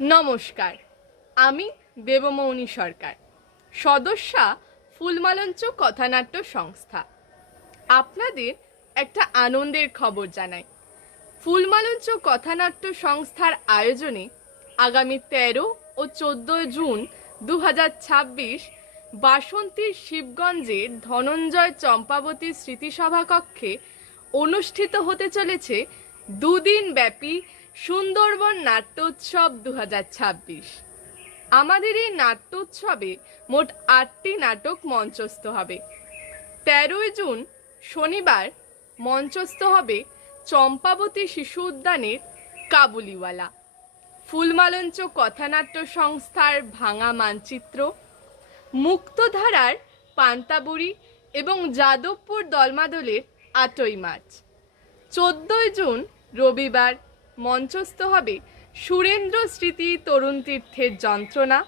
নমস্কার, আমি দেবমৌনি সরকার, সদস্যা ফুলমালঞ্চ কথানাট্য সংস্থা। আপনাদের একটা আনন্দের খবর জানাই। ফুলমালঞ্চ কথানাট্য সংস্থার আয়োজনে আগামী 13 ও 14 জুন 2026 বাসন্তীর শিবগঞ্জের ধনঞ্জয় চম্পাবতী স্মৃতিসভা কক্ষে অনুষ্ঠিত হতে চলেছে দুদিন ব্যাপী সুন্দরবন নাট্যোৎসব 2026। আমাদের এই নাট্যোৎসবে মোট 8টি নাটক মঞ্চস্থ হবে। 13 জুন শনিবার মঞ্চস্থ হবে চম্পাবতী শিশু উদ্যানের কাবুলিওয়ালা। ফুলমালঞ্চ কথানাট্য সংস্থার ভাঙা মানচিত্র, মুক্তধারার পান্তাবুড়ি এবং যাদবপুর দলমাদলের 8ই মার্চ। 14 জুন রবিবার মঞ্চস্থ হবে সুরেন্দ্র স্মৃতি তরুণ তীর্থের যন্ত্রণা।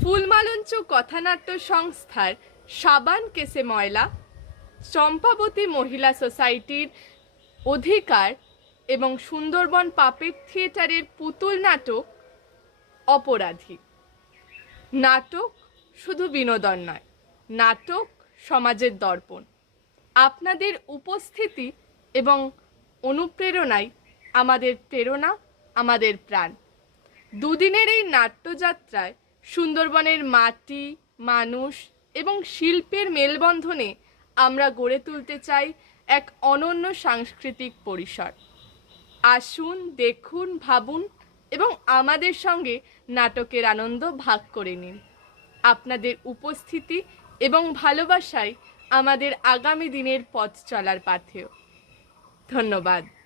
ফুলমালঞ্চ কথানাট্য সংস্থার সাবান কেসে ময়লা, চম্পাবতী মহিলা সোসাইটির অধিকার এবং সুন্দরবন পাপেট থিয়েটারের পুতুল নাটক অপরাধী। নাটক শুধু বিনোদন নয়, নাটক সমাজের দর্পণ। আপনাদের উপস্থিতি এবং অনুপ্রেরণাই আমাদের প্রেরণা, আমাদের প্রাণ। দুদিনের এই নাট্যযাত্রায় সুন্দরবনের মাটি, মানুষ এবং শিল্পের মেলবন্ধনে আমরা গড়ে তুলতে চাই এক অনন্য সাংস্কৃতিক পরিসর। আসুন, দেখুন, ভাবুন এবং আমাদের সঙ্গে নাটকের আনন্দ ভাগ করে নিন। আপনাদের উপস্থিতি এবং ভালোবাসাই আমাদের আগামী দিনের পথ চলার পাথেয়। ধন্যবাদ।